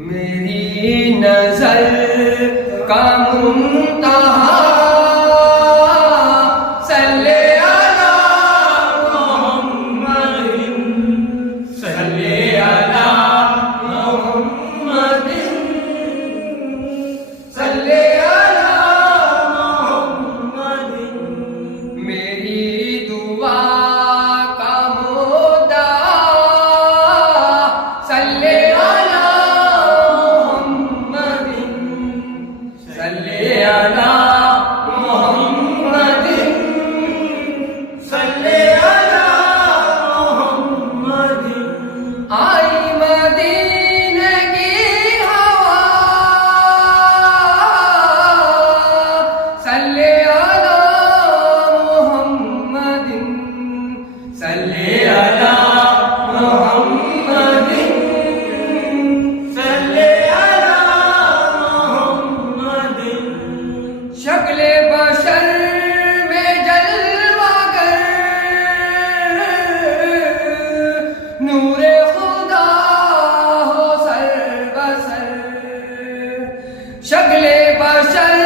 मेरी नजर का मुंतहा सल्ले अला मुहम्मदिन, सल्ले अला मुहम्मदिन, सल्ले अला मुहम्मदिन। मेरी दुआ का मुद्दा सल्ले अला मुहम्मदिन, सल्ले अला मुहम्मदिन, सल्ले अला मुहम्मदिन। आई मदीने की हवा सल्ले अला मुहम्मदिन, सल्ले अला मुहम्मदिन, सल्ले अला मुहम्मदिन। शक्ले बशर में जलवागर नूरे खुदा हो सर बसर, शक्ले बशर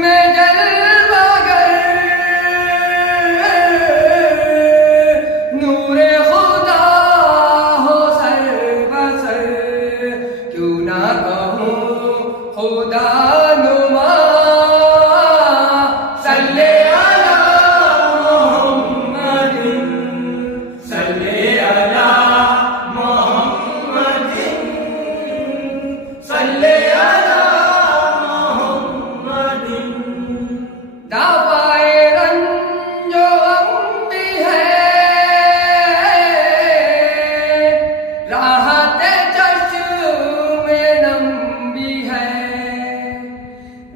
में जलवागर नूरे खुदा हो सर बसर। क्यों ना कहूँ खुदा नुमा सल्ले अला मुहम्मदिन, सल्ले अला मुहम्मदिन, सल्ले अला मुहम्मदिन। दावाए रंजो गम भी है, राहत चश्मे नम भी है।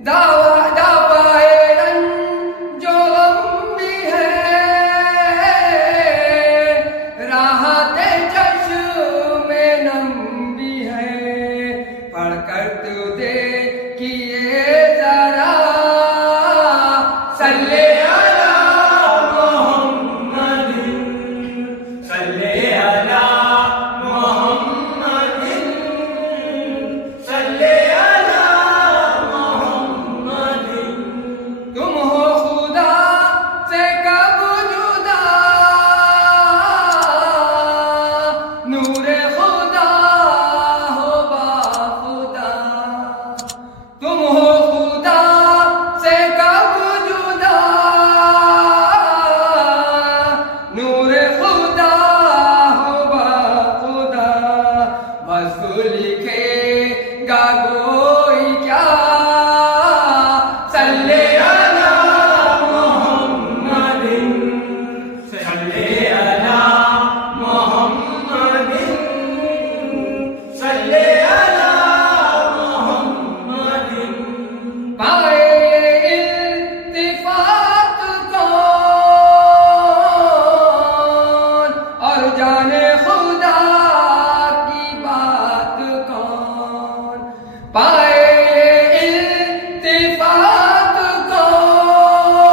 दावाए रंजो गम भी है, राहत चश्मे नम भी है। पढ़कर तू देखिए जरा सल्ले अला मुहम्मदिन, सल्ले अला मुहम्मदिन, सल्ले अला मुहम्मदिन। तुम हो खुदा से कब जुदा, नूरे खुदा हो बाखुदा। तुम हो खुदा से कब जुदा, नूरे खुदा हो बाखुदा। बस लिखेगा कोई क्या सल्ले अला मुहम्मदिन, सल्ले अला मुहम्मदिन, सल्ले अला मुहम्मदिन। पाए इल्तिफात कौन और जाने खुदा की बात कौन। पाए इल्तिफात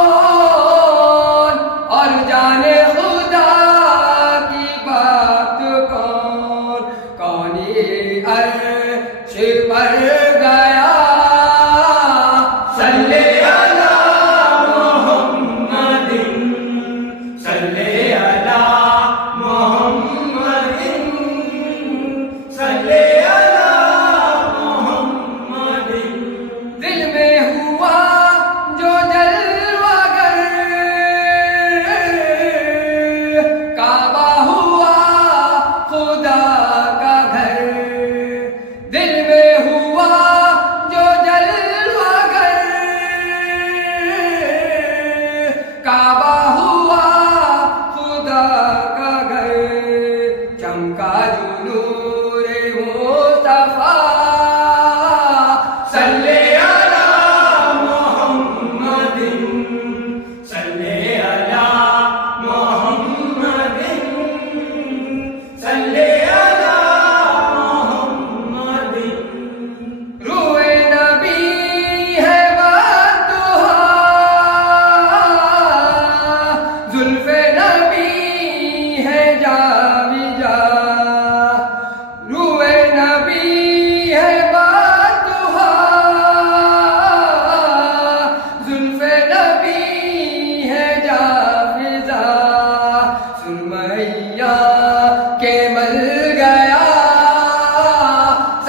कौन और जाने खुदा की बात कौन। कौनी अर्श पर गया सल्ले अला मुहम्मदिन, सल्ले अला मुहम्मदिन, सल्ले अला मुहम्मदिन। दिल में हुआ जो जलवागर, काबा हुआ खुदा का घर। दिल में हुआ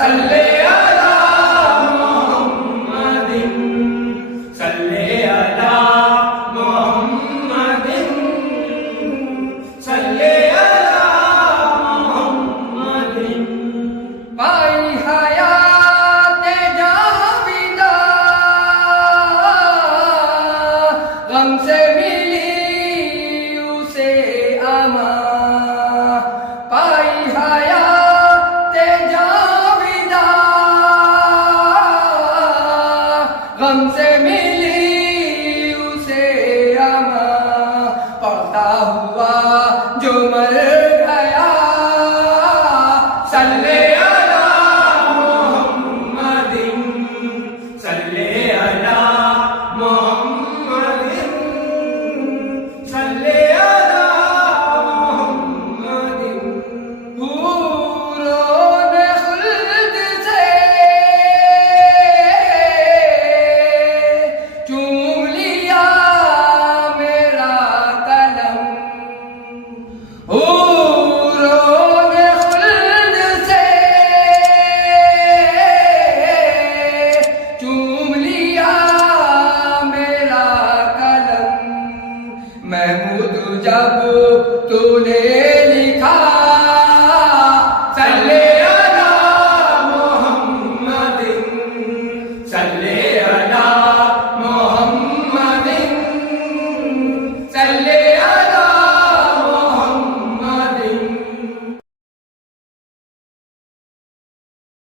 सल्ले